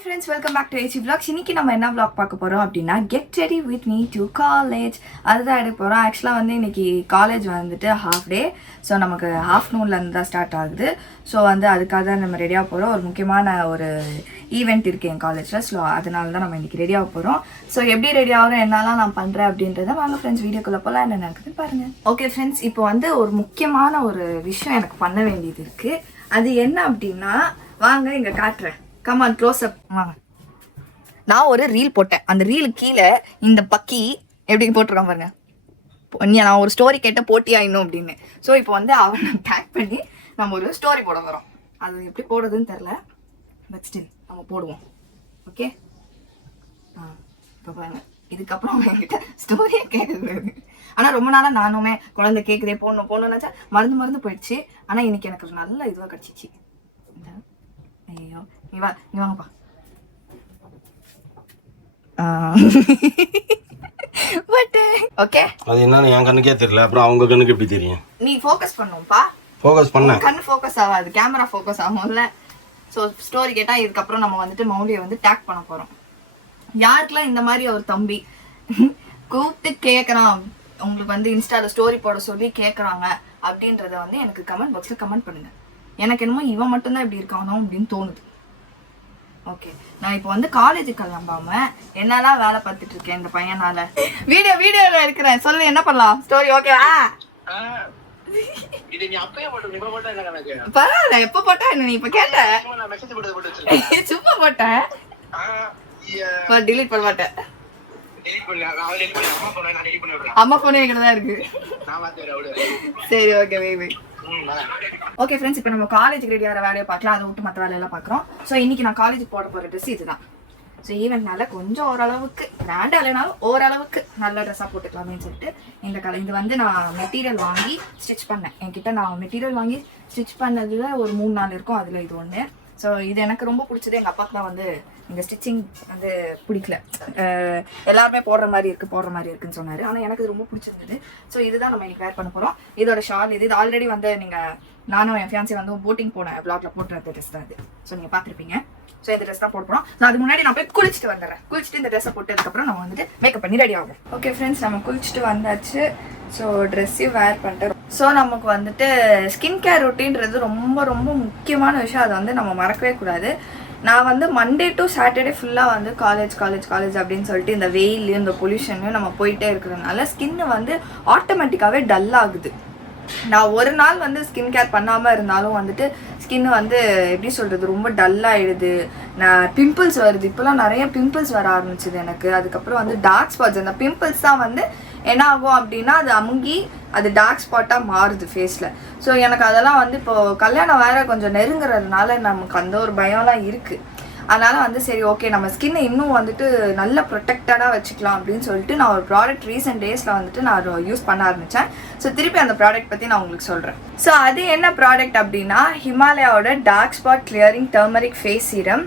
Hi friends, welcome back to ஏச்சி vlogs. இன்னைக்கு நம்ம என்ன vlog பார்க்க போகிறோம் அப்படின்னா get ready with me to college அதுதான் எடுக்க போகிறோம். ஆக்சுவலாக வந்து இன்னைக்கு காலேஜ் வந்துட்டு ஹாஃப் டே. ஸோ நமக்கு ஆஃப்டர்நூன்லேருந்து தான் ஸ்டார்ட் ஆகுது. ஸோ வந்து அதுக்காக தான் நம்ம ரெடியாக போகிறோம். ஒரு முக்கியமான ஒரு ஈவெண்ட் இருக்குது என் காலேஜில். ஸோ அதனால தான் நம்ம இன்றைக்கி ரெடியாக போகிறோம். ஸோ எப்படி ரெடி ஆகிறோம், என்னெல்லாம் நான் பண்ணுறேன் அப்படின்றத வாங்க ஃப்ரெண்ட்ஸ் வீடியோக்குள்ளே போகலாம். என்ன நடக்குதுன்னு பாருங்கள். ஓகே ஃப்ரெண்ட்ஸ், இப்போ வந்து ஒரு முக்கியமான ஒரு விஷயம் எனக்கு பண்ண வேண்டியது இருக்குது. அது என்ன அப்படின்னா வாங்க இங்கே காட்டுறேன். கமான் க்ளோஸ் அப் வாங்க. நான் ஒரு ரீல் போட்டேன். அந்த ரீலுக்கு கீழே இந்த பக்கி எப்படி போட்டிருக்கான் பாருங்க. நான் ஒரு ஸ்டோரி கேட்ட போட்டியா இன்னும் அப்படின்னு. ஸோ இப்போ வந்து அவனை டேக் பண்ணி நம்ம ஒரு ஸ்டோரி போட வரோம். அது எப்படி போடுறதுன்னு தெரில, பட் ஸ்டில் நம்ம போடுவோம். ஓகே, இப்போ பாருங்க. இதுக்கப்புறம் என்கிட்ட ஸ்டோரியே கேட்குறது. ஆனால் ரொம்ப நாளாக நானுமே குழந்தை கேட்குதே போடணும்னாச்சா மறந்து போயிடுச்சு. ஆனால் இன்னைக்கு எனக்கு ஒரு நல்ல இதுவாக கிடச்சிச்சு. ஐயோ, நீ வாங்கப்பா. ஓகே, அது என்னன்னு என் கண்ணுக்கே தெரியல. அப்புறம் அவங்க கண்ணுக்கு எப்படி தெரியும்? நீ ஃபோக்கஸ் பண்ணுப்பா. ஃபோக்கஸ் பண்ண கண்ணு ஃபோக்கஸ் ஆகாது, கேமரா ஃபோக்கஸ் ஆகும்ல. ஸோ ஸ்டோரி கேட்டால் இதுக்கப்புறம் நம்ம வந்துட்டு மௌலியை வந்து டேக் பண்ண போகிறோம். யாருக்கெல்லாம் இந்த மாதிரி ஒரு தம்பி கூப்பிட்டு கேட்குறான், உங்களுக்கு வந்து இன்ஸ்டாவில் ஸ்டோரி போட சொல்லி கேட்குறாங்க அப்படின்றத வந்து எனக்கு கமெண்ட் பாக்ஸில் கமெண்ட் பண்ணுங்கள். எனக்கு என்னமோ இவன் மட்டும்தான் இப்படி இருக்கானோ அப்படின்னு தோணுது. ஓகே, நான் இப்போ வந்து காலேஜுக்கு கிளம்பாம என்னெல்லாம் வேலை பார்த்துட்டு இருக்கேன் இந்த பையனால. வீடியோல இருக்கிறேன். சொல்லு, என்ன பண்ணலாம்? ஸ்டோரி ஓகேவா? பரவாயில்ல, எப்ப போட்டா என்ன? நீ இப்ப கேட்ட சும்மா போட்டேன், டிலீட் பண்ண மாட்டேன். அம்மா போனே தான் இருக்கு. சரி, ஓகே, வை. ஓகே ஃப்ரெண்ட்ஸ், இப்போ நம்ம காலேஜுக்கு ரெடி ஆகிற வேலையை பார்க்கலாம். அதை விட்டு மற்ற வேலையெல்லாம் பார்க்குறோம். ஸோ இன்னைக்கு நான் காலேஜுக்கு போட போகிற ட்ரெஸ் இதுதான். ஸோ ஈவெண்ட்னால கொஞ்சம் ஓரளவுக்கு கிராண்டாக இல்லைனாலும் ஓரளவுக்கு நல்ல ட்ரெஸ்ஸாக போட்டுக்கலாமேன்னு சொல்லிட்டு இந்த கலர் இது வந்து நான் மெட்டீரியல் வாங்கி ஸ்டிச் பண்ணேன். என்கிட்ட நான் மெட்டீரியல் வாங்கி ஸ்டிச் பண்ணதில் ஒரு 3-4 இருக்கும். அதில் இது ஒன்று. ஸோ இது எனக்கு ரொம்ப பிடிச்சது. எங்கள் அப்பாவுக்கு தான் வந்து இந்த ஸ்டிச்சிங் வந்து பிடிக்கல, எல்லாருமே போடுற மாதிரி இருக்குன்னு சொன்னார். ஆனால் எனக்கு இது ரொம்ப பிடிச்சிருந்தது. ஸோ இதுதான் நம்ம இன்னைக்கு வேர் பண்ண போகிறோம். இதோட ஷால் இது ஆல்ரெடி வந்து நீங்கள் நானும் என் ஃபியான்சி வந்து போட்டிங் போனேன் பிளாக்ல போட்டுற ட்ரெஸ் தான் இது. ஸோ நீங்கள் பார்த்துருப்பீங்க. ஸோ இந்த ட்ரெஸ் தான் போட போகிறோம். ஸோ அதுக்கு முன்னாடி நான் போய் குளிச்சுட்டு வந்துடுறேன். குளிச்சுட்டு இந்த ட்ரெஸ்ஸை போட்டதுக்கப்புறம் நம்ம வந்துட்டு மேக்கப் பண்ணி ரெடி ஆகும். ஓகே ஃப்ரெண்ட்ஸ், நம்ம குளிச்சுட்டு வந்தாச்சு. ஸோ ட்ரெஸ்ஸையும் வேர் பண்ணிட்டு ஸோ நமக்கு வந்துட்டு ஸ்கின் கேர் ரொட்டீன்றது ரொம்ப ரொம்ப முக்கியமான விஷயம். அதை வந்து நம்ம மறக்கவே கூடாது. நான் வந்து மண்டே டு சாட்டர்டே ஃபுல்லாக வந்து காலேஜ் அப்படின்னு சொல்லிட்டு இந்த வெயிலையும் இந்த பொல்யூஷன்லையும் நம்ம போயிட்டே இருக்கிறதுனால ஸ்கின்னு வந்து ஆட்டோமேட்டிக்காகவே டல் ஆகுது. நான் ஒரு நாள் வந்து ஸ்கின் கேர் பண்ணாமல் இருந்தாலும் வந்துட்டு ஸ்கின்னு வந்து எப்படி சொல்கிறது, ரொம்ப டல்லாகிடுது. நான் பிம்பிள்ஸ் வருது. இப்போலாம் நிறைய பிம்பிள்ஸ் வர ஆரம்பிச்சிது எனக்கு. அதுக்கப்புறம் வந்து டார்க் ஸ்பாட்ஸ், அந்த பிம்பிள்ஸ் தான் வந்து என்ன ஆகும் அப்படின்னா அது அமுங்கி அது டார்க் ஸ்பாட்டாக மாறுது ஃபேஸில். ஸோ எனக்கு அதெல்லாம் வந்து இப்போது கல்யாணம் வேறு கொஞ்சம் நெருங்குறதுனால நமக்கு அந்த ஒரு பயம்லாம் இருக்குது. அதனால் வந்து சரி ஓகே, நம்ம ஸ்கின்னை இன்னும் வந்துட்டு நல்ல ப்ரொடெக்டடாக வச்சுக்கலாம் அப்படின்னு சொல்லிட்டு நான் ஒரு ப்ராடக்ட் ரீசெண்ட் டேஸில் வந்துட்டு நான் யூஸ் பண்ண ஆரம்பித்தேன். ஸோ திருப்பி அந்த ப்ராடக்ட் பற்றி நான் உங்களுக்கு சொல்கிறேன். ஸோ அது என்ன ப்ராடக்ட் அப்படின்னா ஹிமாலயாவோட dark spot clearing turmeric face serum.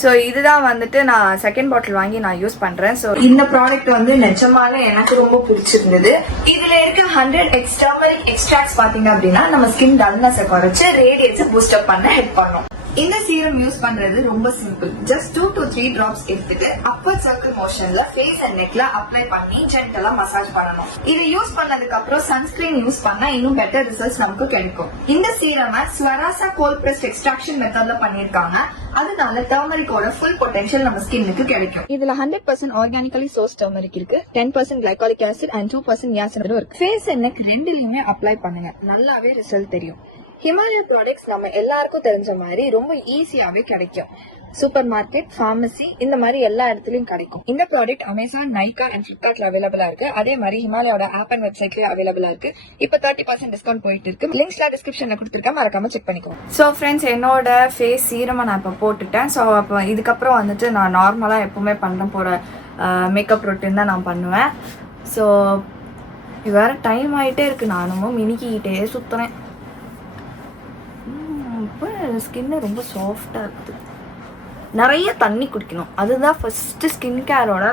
So இதுதான் வந்துட்டு நான் செகண்ட் பாட்டில் வாங்கி நான் யூஸ் பண்ணுறேன். ஸோ இந்த ப்ராடக்ட் வந்து நிஜமாலே எனக்கு ரொம்ப பிடிச்சிருந்தது. இதில் இருக்க 100x டர்மரிக் எக்ஸ்ட்ராக்ட்ஸ் பார்த்தீங்க அப்படின்னா நம்ம ஸ்கின் டல்னஸை குறைச்சு ரேடியன்ஸை பூஸ்டப் பண்ண ஹெல்ப் பண்ணும். இந்த சீரம் யூஸ் பண்றது ரொம்ப சிம்பிள். ஜஸ்ட் 2 to 3 drops எடுத்துட்டு அப்பர் சர்க்கிள் மோஷன்ல ஃபேஸ் அண்ட் நெக்ல அப்ளை பண்ணி ஜென்டலா மசாஜ் பண்ணணும். இது யூஸ் பண்ணதுக்கு அப்புறம் சன்ஸ்கிரீன் யூஸ் பண்ணா இன்னும் பெட்டர் ரிசல்ட்ஸ் நமக்கு கிடைக்கும். இந்த சீரமை ஸ்வராசா கோல்ட் பிரஸ்ட் எக்ஸ்ட்ராக்ஷன் மெத்தட்ல பண்ணிருக்காங்க. அதனால டர்மரிக்கோட ஃபுல் பொட்டன்ஷியல் நம்ம ஸ்கின்னுக்கு கிடைக்கும். இதுல 100% ஆர்கானிக்கலி சோர்ஸ் டர்மரிக் இருக்கு, 10% கிளைகாலிக் ஆசிட் அண்ட் 2% நியாசின் இருக்கு. ஃபேஸ் அண்ட் நெக் ரெண்டுலயுமே அப்ளை பண்ணுங்க, நல்லாவே ரிசல்ட் தெரியும். ஹிமாலயா ப்ராடக்ட்ஸ் நம்ம எல்லாருக்கும் தெரிஞ்ச மாதிரி ரொம்ப ஈஸியாவே கிடைக்கும். சூப்பர் மார்க்கெட், பார்மசி இந்த மாதிரி எல்லா இடத்துலயும் கிடைக்கும். இந்த ப்ராடக்ட் அமேசான், நைகா அண்ட் பிளிப்கார்ட்ல அவைலபிளா இருக்கு. அதே மாதிரி ஹிமாலயோட ஆப் அண்ட் வெப்சைட்லயே அவைலபிளா இருக்கு. இப்போ 30% டிஸ்கவுண்ட் போயிட்டு இருக்கு. லிங்க்ஸ்ல டிஸ்கிரிப்ஷன்ல கொடுத்துருக்கேன், மறக்காம செக் பண்ணிக்கோங்க. ஸோ ஃப்ரெண்ட்ஸ், என்னோட ஃபேஸ் சீரமை நான் இப்போ போட்டுட்டேன். ஸோ அப்போ இதுக்கப்புறம் வந்துட்டு நான் நார்மலாக எப்பவுமே பண்ண போற மேக்கப் ரொட்டீன் தான் நான் பண்ணுவேன். ஸோ இது வேற டைம் ஆகிட்டே இருக்கு. நானும் மினிக்கிட்டே சுத்துறேன். ஸ்கின்னு ரொம்ப சாஃப்டாக இருக்குது. நிறைய தண்ணி குடிக்கணும், அதுதான் ஃபஸ்ட்டு ஸ்கின் கேரோட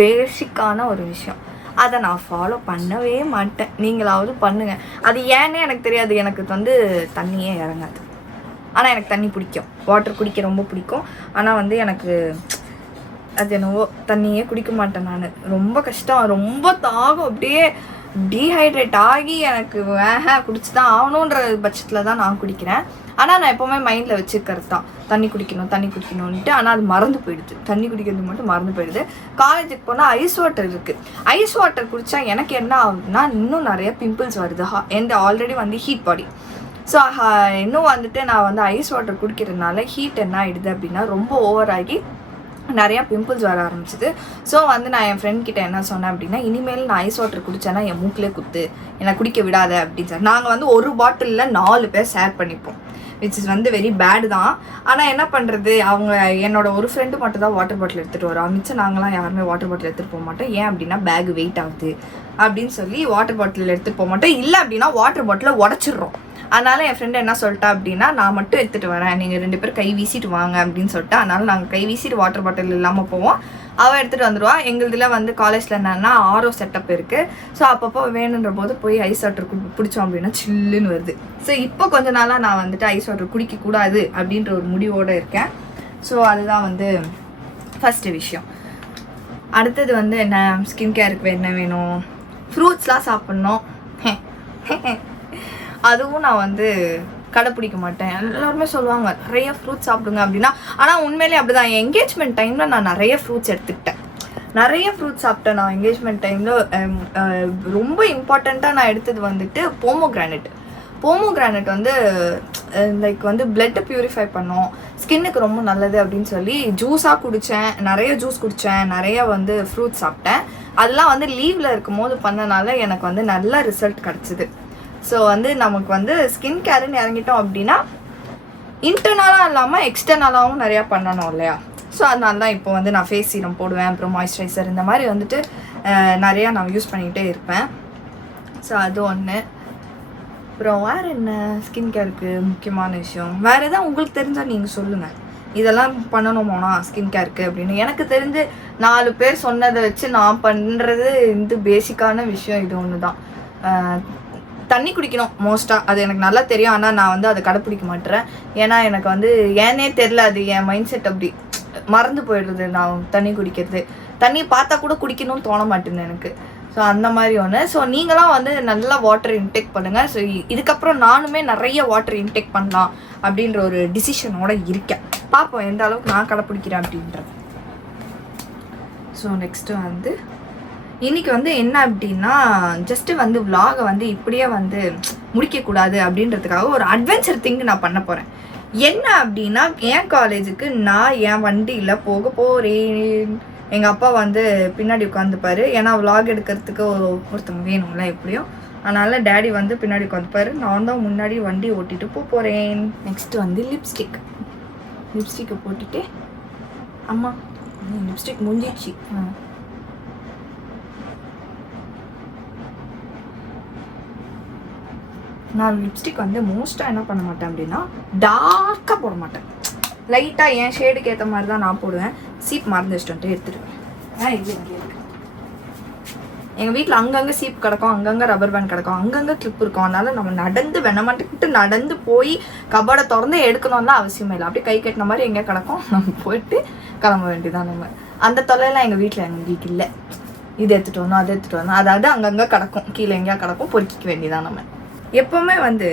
பேசிக்கான ஒரு விஷயம். அதை நான் ஃபாலோ பண்ணவே மாட்டேன். நீங்களாவது பண்ணுங்கள். அது ஏன்னே எனக்கு தெரியாது, எனக்கு வந்து தண்ணியே இறங்காது. ஆனால் எனக்கு தண்ணி பிடிக்கும், வாட்டர் குடிக்க ரொம்ப பிடிக்கும். ஆனால் வந்து எனக்கு அது என்னவோ தண்ணியே குடிக்க மாட்டேன் நான். ரொம்ப கஷ்டம், ரொம்ப தாகம், அப்படியே டீஹைட்ரேட் ஆகி எனக்கு குடிச்சு தான் ஆகணுன்ற பட்சத்தில் தான் நான் குடிக்கிறேன். ஆனால் நான் எப்போவுமே மைண்டில் வச்சுக்கிறது தான் தண்ணி குடிக்கணும்ன்ட்டு. ஆனால் அது மறந்து போயிடுது, தண்ணி குடிக்கிறது மட்டும் மறந்து போயிடுது. காலேஜுக்கு போனால் ஐஸ் வாட்டர் இருக்குது. ஐஸ் வாட்டர் குடித்தா எனக்கு என்ன ஆகுதுன்னா இன்னும் நிறைய பிம்பிள்ஸ் வருது. எந்த ஆல்ரெடி வந்து ஹீட் பாடி. ஸோ இன்னும் வந்துட்டு நான் வந்து ஐஸ் வாட்டர் குடிக்கிறதுனால ஹீட் என்ன ஆகிடுது அப்படின்னா ரொம்ப ஓவர் ஆகி நிறையா பிம்பிள்ஸ் வர ஆரம்பிச்சிது. ஸோ வந்து நான் என் ஃப்ரெண்ட் கிட்ட என்ன சொன்னேன் அப்படின்னா, இனிமேல் நான் ஐஸ் வாட்டர் குடித்தேன்னா என் மூக்கிலே குத்து, என்னை குடிக்க விடாத அப்படின்னு சொல்லி. நாங்கள் வந்து ஒரு பாட்டிலில் 4 பேர் ஷேர் பண்ணிப்போம், விச் இஸ் வந்து வெரி பேடு தான். ஆனால் என்ன பண்ணுறது, அவங்க என்னோட ஒரு ஃப்ரெண்டு மட்டும் தான் வாட்டர் பாட்டில் எடுத்துகிட்டு வரோம். மிச்சம் நாங்களாம் யாருமே வாட்டர் பாட்டில் எடுத்துகிட்டு போக மாட்டோம். ஏன் அப்படின்னா பேக் வெயிட் ஆகுது அப்படின்னு சொல்லி வாட்டர் பாட்டில் எடுத்துகிட்டு போக மாட்டோம். இல்லை அப்படின்னா வாட்டர் பாட்டிலை உடச்சிட்றோம். அதனால் என் ஃப்ரெண்டு என்ன சொல்லிட்டா அப்படின்னா, நான் மட்டும் எடுத்துகிட்டு வரேன், நீங்கள் 2 பேர் கை வீசிட்டு வாங்க அப்படின்னு சொல்லிட்டு. அதனால் நாங்கள் கை வீசிட்டு வாட்டர் பாட்டில் இல்லாமல் போவோம். அவள் எடுத்துகிட்டு வந்துடுவா. எங்களுதில் வந்து காலேஜில் என்னன்னா ஆரோ செட்டப் இருக்குது. ஸோ அப்பப்போ வேணுன்ற போது போய் ஐஸ் வாட்டர் பிடிச்சோம் அப்படின்னா சில்லுன்னு வருது. ஸோ இப்போ கொஞ்ச நாளாக நான் வந்துட்டு ஐஸ் வாட்டர் குடிக்கக்கூடாது அப்படின்ற ஒரு முடிவோடு இருக்கேன். ஸோ அதுதான் வந்து ஃபஸ்ட்டு விஷயம். அடுத்தது வந்து என்ன, ஸ்கின் கேருக்கு என்ன வேணும், ஃப்ரூட்ஸ்லாம் சாப்பிட்ணும். அதுவும் நான் வந்து கடைப்பிடிக்க மாட்டேன். எல்லாருமே சொல்லுவாங்க நிறைய ஃப்ரூட்ஸ் சாப்பிடுங்க அப்படின்னா. ஆனால் உண்மையிலே அப்படி தான். என்கேஜ்மெண்ட் டைமில் நான் நிறைய ஃப்ரூட்ஸ் எடுத்துக்கிட்டேன், நிறைய ஃப்ரூட்ஸ் சாப்பிட்டேன். நான் என்கேஜ்மெண்ட் டைமில் ரொம்ப இம்பார்ட்டண்ட்டாக நான் எடுத்தது வந்துட்டு போமோகிரானட் வந்து லைக் வந்து பிளட்டை ப்யூரிஃபை பண்ணோம், ஸ்கின்னுக்கு ரொம்ப நல்லது அப்படின்னு சொல்லி ஜூஸாக குடித்தேன், நிறைய ஜூஸ் குடித்தேன், நிறைய வந்து ஃப்ரூட்ஸ் சாப்பிட்டேன். அதெல்லாம் வந்து லீவில் இருக்கும் போது பண்ணனால எனக்கு வந்து நல்ல ரிசல்ட் கிடச்சிது. ஸோ வந்து நமக்கு வந்து ஸ்கின் கேருன்னு இறங்கிட்டோம் அப்படின்னா இன்டர்னலாக இல்லாமல் எக்ஸ்டர்னலாகவும் நிறையா பண்ணணும் இல்லையா. ஸோ அதனால தான் இப்போ வந்து நான் ஃபேஸ் சீரம் போடுவேன், அப்புறம் மாய்ஸ்சரைசர், இந்த மாதிரி வந்துட்டு நிறையா நான் யூஸ் பண்ணிக்கிட்டே இருப்பேன். ஸோ அது ஒன்று. அப்புறம் வேறு என்ன ஸ்கின் கேருக்கு முக்கியமான விஷயம், வேறு எதாவது உங்களுக்கு தெரிஞ்சால் நீங்கள் சொல்லுங்கள், இதெல்லாம் பண்ணணுமோனா ஸ்கின் கேருக்கு அப்படின்னு. எனக்கு தெரிஞ்சு 4 பேர் சொன்னதை வச்சு நான் பண்ணுறது இந்த பேசிக்கான விஷயம் இது ஒன்று தான். தண்ணி குடிக்கணும் மோஸ்ட்டாக, அது எனக்கு நல்லா தெரியும். ஆனால் நான் வந்து அதை கடைப்பிடிக்க மாட்டேறேன். ஏன்னா எனக்கு வந்து ஏன்னே தெரில, அது என் மைண்ட் செட் அப்படி மறந்து போயிடுறது. நான் தண்ணி குடிக்கிறது, தண்ணி பார்த்தா கூட குடிக்கணும்னு தோண மாட்டேங்குது எனக்கு. ஸோ அந்த மாதிரி ஒன்று. ஸோ நீங்களாம் வந்து நல்லா வாட்டர் இன்டேக் பண்ணுங்கள். ஸோ இதுக்கப்புறம் நானுமே நிறைய வாட்டர் இன்டேக் பண்ணலாம் அப்படின்ற ஒரு டிசிஷனோட இருக்கேன். பார்ப்போம் எந்த அளவுக்கு நான் கடைப்பிடிக்கிறேன் அப்படின்றது. ஸோ நெக்ஸ்ட்டு வந்து இன்றைக்கி வந்து என்ன அப்படின்னா, ஜஸ்ட்டு வந்து விலாகை வந்து இப்படியே வந்து முடிக்கக்கூடாது அப்படின்றதுக்காக ஒரு அட்வென்ச்சர் திங்க் நான் பண்ண போகிறேன். என்ன அப்படின்னா, என் காலேஜுக்கு நான் என் வண்டியில் போக போகிறேன். எங்கள் அப்பா வந்து பின்னாடி உட்காந்துப்பார், ஏன்னா விலாக் எடுக்கிறதுக்கு ஒருத்தவங்க வேணும்ல எப்படியும். அதனால் டேடி வந்து பின்னாடி உட்காந்துப்பார், நான் தான் முன்னாடி வண்டி ஓட்டிகிட்டு போகிறேன். நெக்ஸ்ட்டு வந்து லிப்ஸ்டிக்கை போட்டுட்டு, அம்மா லிப்ஸ்டிக் முடிஞ்சிடுச்சு. நான் லிப்ஸ்டிக் வந்து மோஸ்ட்டாக என்ன பண்ண மாட்டேன் அப்படின்னா டார்க்காக போட மாட்டேன், லைட்டாக என் ஷேடுக்கு ஏற்ற மாதிரி தான் நான் போடுவேன். சீப் மறந்து வச்சுட்டு எடுத்துடுவேன். இது இங்கே இருக்குது. எங்கள் வீட்டில் அங்கங்கே சீப் கிடக்கும், அங்கங்கே ரப்பர் பேண்ட் கிடக்கும், அங்கங்கே கிளிப் இருக்கும். அதனால் நம்ம நடந்து போய் கபடை திறந்து எடுக்கணும்லாம் அவசியமே இல்லை. அப்படியே கை கட்டின மாதிரி எங்கே கிடக்கும், நம்ம போயிட்டு கிளம்ப வேண்டியதான். நம்ம அந்த தொல்லையெல்லாம் எங்கள் வீட்டுக்கு இல்லை. இது எடுத்துகிட்டு வரணும், அதை எடுத்துகிட்டு வரணும், அதாவது அங்கங்கே கிடக்கும், கீழே எங்கேயா கிடக்கும், பொறுக்கிக்க வேண்டியதான். நம்ம எப்போவுமே வந்து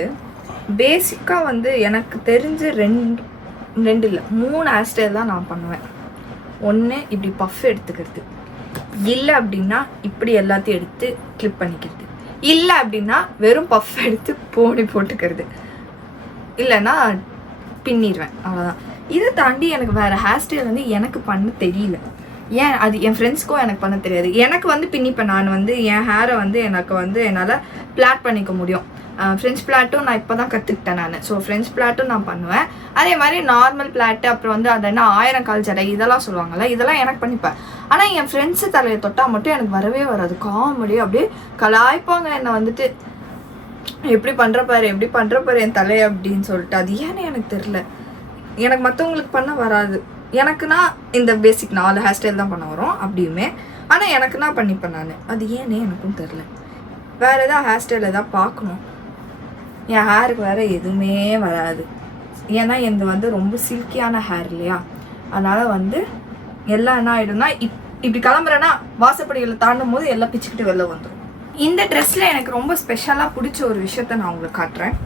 பேசிக்காக வந்து எனக்கு தெரிஞ்சு 2 இல்லை 3 ஹேர் ஸ்டைல் தான் நான் பண்ணுவேன். ஒன்று இப்படி பஃப் எடுத்துக்கிறது, இல்லை அப்படின்னா இப்படி எல்லாத்தையும் எடுத்து கிளிப் பண்ணிக்கிறது, இல்லை அப்படின்னா வெறும் பஃப் எடுத்து போனி போட்டுக்கிறது, இல்லைன்னா பின்னிடுவேன். அவ்வளோதான். இதை தாண்டி எனக்கு வேறு ஹேர் ஸ்டைல் வந்து எனக்கு பண்ண தெரியல. ஏன் அது என் ஃப்ரெண்ட்ஸ்க்கும் எனக்கு பண்ண தெரியாது. எனக்கு வந்து பின்னிப்பேன் நான் வந்து என் ஹேரை வந்து எனக்கு வந்து என்னால் பிளாட் பண்ணிக்க முடியும். ஃப்ரெஞ்ச் பிளாட்டும் நான் இப்போ தான் கற்றுக்கிட்டேன் நான். ஸோ ஃப்ரெஞ்ச் பிளாட்டும் நான் பண்ணுவேன். அதே மாதிரி நார்மல் பிளாட்டு, அப்புறம் வந்து அது என்ன 1000 கால் ஜடை இதெல்லாம் சொல்லுவாங்கள்ல, இதெல்லாம் எனக்கு பண்ணிப்பேன். ஆனால் என் ஃப்ரெண்ட்ஸு தலையை தொட்டால் மட்டும் எனக்கு வரவே வராது. காமெடி அப்படியே கலாய்ப்பாங்க என்னை வந்துட்டு, எப்படி பண்ணுறப்பாரு என் தலையை அப்படின்னு சொல்லிட்டு. அது ஏன்னு எனக்கு தெரில. எனக்கு மற்றவங்களுக்கு பண்ண வராது. எனக்குன்னா இந்த பேசிக் 4 ஹேர் ஸ்டைல் தான் பண்ண வரும் அப்படியுமே. ஆனால் எனக்குன்னா பண்ணிப்பேன் நான். அது ஏன்னே எனக்கும் தெரில. வேறு எதாவது ஹேர் ஸ்டைல் எதாவது பார்க்கணும். என் ஹேருக்கு வேறு எதுவுமே வராது. ஏன்னா இது வந்து ரொம்ப சில்கியான ஹேர் இல்லையா, அதனால் வந்து எல்லாம் என்ன ஆகிடும்னா இப்படி கிளம்புறேன்னா வாசப்படியில் தாண்டும் போது எல்லாம் பிச்சுக்கிட்டு வெளில வந்துடும். இந்த ட்ரெஸ்ஸில் எனக்கு ரொம்ப ஸ்பெஷலாக பிடிச்ச ஒரு விஷயத்த நான் உங்களுக்கு காட்டுறேன்.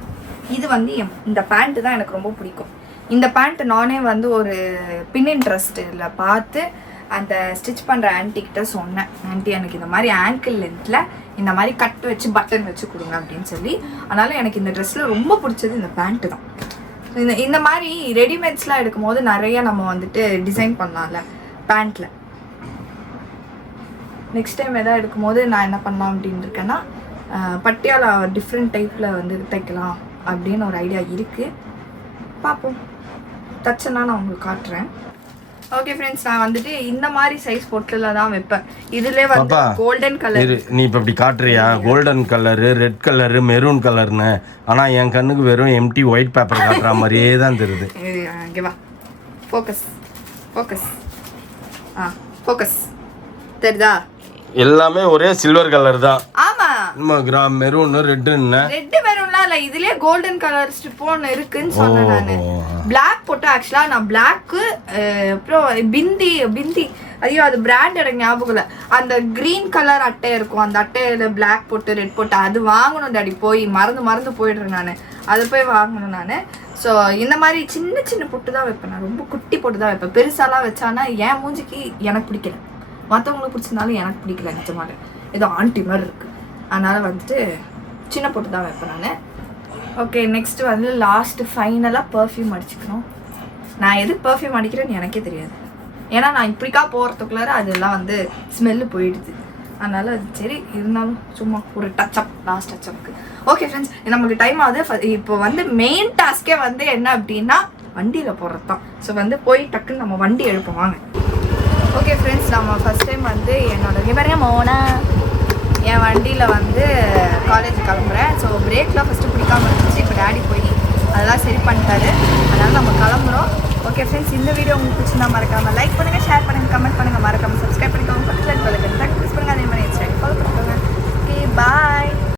இது வந்து இந்த பேண்ட்டு தான் எனக்கு ரொம்ப பிடிக்கும். இந்த பேண்ட்டு நானே வந்து ஒரு பின்இன்ட்ரெஸ்ட்டில் பார்த்து அந்த ஸ்டிச் பண்ணுற ஆன்ட்டிக்கிட்ட சொன்னேன். ஆன்ட்டி எனக்கு இந்த மாதிரி ஆங்கிள் லென்த்தில் இந்த மாதிரி கட் வச்சு பட்டன் வச்சு கொடுங்க அப்படின்னு சொல்லி. அதனால் எனக்கு இந்த ட்ரெஸ்ஸில் ரொம்ப பிடிச்சது இந்த பேண்ட்டு தான். இந்த மாதிரி ரெடிமேட்ஸ்லாம் எடுக்கும் போது நிறைய நம்ம வந்துட்டு டிசைன் பண்ணலாம்ல பேண்ட்டில். நெக்ஸ்ட் டைம் எதாவது எடுக்கும் போது நான் என்ன பண்ணலாம் அப்படின்னு இருக்கேன்னா பட்டியாலா டிஃப்ரெண்ட் டைப்பில் வந்து தைக்கலாம் அப்படின்னு ஒரு ஐடியா இருக்குது. பார்ப்போம், தச்சனா நான் உங்களுக்கு காட்டுறேன். ஓகே ஃப்ரெண்ட்ஸ், நான் வந்துட்டு இந்த மாதிரி சைஸ் பொட்டில் தான் வைப்பேன். இதுலேயே வந்து கோல்டன் கலர். நீ இப்போ இப்படி காட்டுறியா golden colour, red colour, maroon கலர்னு, ஆனால் என் கண்ணுக்கு வெறும் எம்டி ஒயிட் பேப்பர் காட்டுற மாதிரியே தான் தெரியுது. இங்கே வா, ஃபோக்கஸ் ஃபோக்கஸ் ஃபோக்கஸ் தெரியுதா? எல்லாமே ஒரே சில்வர் கலர் தான். ஆமா, கிராம் மெரூன் ரெட்டுன்னு. ரெட் மெரூன்லாம் இல்ல, இதுலயே கோல்டன் கலர் ஸ்ட்ரிப் ஒன்று இருக்குன்னு சொன்னேன் நானு. பிளாக் போட்டு ஆக்சுவலா நான் பிளாக்கு அப்புறம் பிந்தி ஐயோ அது பிராண்ட் எனக்கு ஞாபகம் இல்லை. அந்த கிரீன் கலர் அட்டை இருக்கும், அந்த அட்டையில பிளாக் போட்டு ரெட் போட்டு அது வாங்கணும் டாடி. போய் மறந்து போயிடுறேன் நான், அதை போய் வாங்கணும் நான். ஸோ இந்த மாதிரி சின்ன சின்ன பொட்டு தான் வைப்பேன் நான், ரொம்ப குட்டி பொட்டு தான் வைப்பேன். பெருசாலாம் வச்சானா என் மூஞ்சிக்கு எனக்கு பிடிக்கல, மற்றவங்களுக்கு பிடிச்சிருந்தாலும் எனக்கு பிடிக்கல. நிஜமாக ஏதோ ஆண்டி மாதிரி இருக்குது, அதனால் வந்துட்டு சின்ன பொட்டு தான் வைப்பேன் நான். ஓகே, நெக்ஸ்ட்டு வந்து லாஸ்ட்டு ஃபைனலாக பர்ஃப்யூம் அடிச்சுக்கணும். நான் எதுக்கு பர்ஃப்யூம் அடிக்கிறேன்னு எனக்கே தெரியாது, ஏன்னா நான் இப்படிக்கா போகிறதுக்குள்ளார அதெல்லாம் வந்து ஸ்மெல்லு போயிடுது. அதனால் அது சரி இருந்தாலும் சும்மா ஒரு டச்சப், லாஸ்ட் டச்சப்புக்கு. ஓகே ஃப்ரெண்ட்ஸ், நமக்கு டைம் ஆகுது. இப்போ வந்து மெயின் டாஸ்கே வந்து என்ன அப்படின்னா வண்டியில் போகிறது தான். ஸோ வந்து போய் டக்குன்னு நம்ம வண்டி எழுப்போம் வாங்க. ஓகே ஃப்ரெண்ட்ஸ், நம்ம ஃபஸ்ட் டைம் வந்து என்னோட மோனா என் வண்டியில் வந்து காலேஜ் கிளம்புறேன். ஸோ பிரேக்லாம் ஃபஸ்ட்டு பிடிக்காமல் இருந்துச்சு, இப்போ டேடி போய் அதெல்லாம் சரி பண்ணிட்டாரு. அதனால் நம்ம கிளம்புறோம். ஓகே ஃப்ரெண்ட்ஸ், இந்த வீடியோ உங்களுக்கு பிடிச்சிருந்தா மறக்காமல் லைக் பண்ணுங்கள், ஷேர் பண்ணுங்கள்,